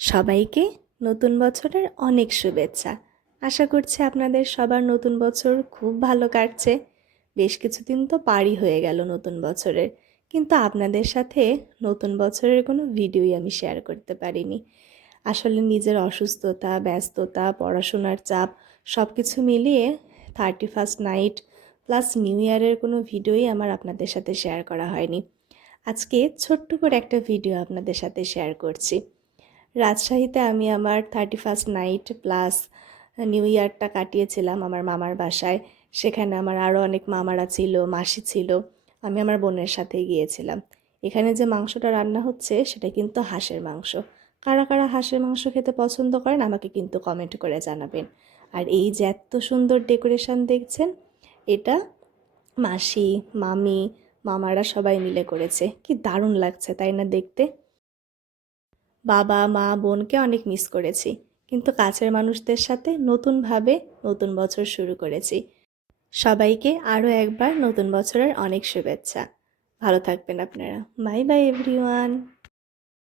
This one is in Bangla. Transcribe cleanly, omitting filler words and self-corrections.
সবাইকে নতুন বছরের অনেক শুভেচ্ছা। আশা করছি আপনাদের সবার নতুন বছর খুব ভালো কাটছে। বেশ কিছুদিন তো পারই হয়ে গেল নতুন বছরের, কিন্তু আপনাদের সাথে নতুন বছরের কোনো ভিডিওই আমি শেয়ার করতে পারিনি। আসলে নিজের অসুস্থতা, ব্যস্ততা, পড়াশোনার চাপ সব কিছু মিলিয়ে 31st নাইট প্লাস নিউ ইয়ারের কোনো ভিডিওই আমার আপনাদের সাথে শেয়ার করা হয়নি। আজকে ছোট্ট করে একটা ভিডিও আপনাদের সাথে শেয়ার করছি। রাজশাহীতে আমি আমার 31st নাইট প্লাস নিউ ইয়ারটা কাটিয়েছিলাম আমার মামার বাসায়। সেখানে আমার আরও অনেক মামারা ছিল, মাসি ছিল। আমি আমার বোনের সাথে গিয়েছিলাম। এখানে যে মাংসটা রান্না হচ্ছে সেটা কিন্তু হাঁসের মাংস। কারা কারা হাঁসের মাংস খেতে পছন্দ করেন আমাকে কিন্তু কমেন্ট করে জানাবেন। আর এই যে এত সুন্দর ডেকোরেশন দেখছেন, এটা মাসি, মামি, মামারা সবাই মিলে করেছে। কি দারুণ লাগছে তাই না দেখতে? বাবা মা বোনকে অনেক মিস করেছি, কিন্তু কাছের মানুষদের সাথে নতুনভাবে নতুন বছর শুরু করেছি। সবাইকে আরও একবার নতুন বছরের অনেক শুভেচ্ছা। ভালো থাকবেন আপনারা। Bye bye everyone.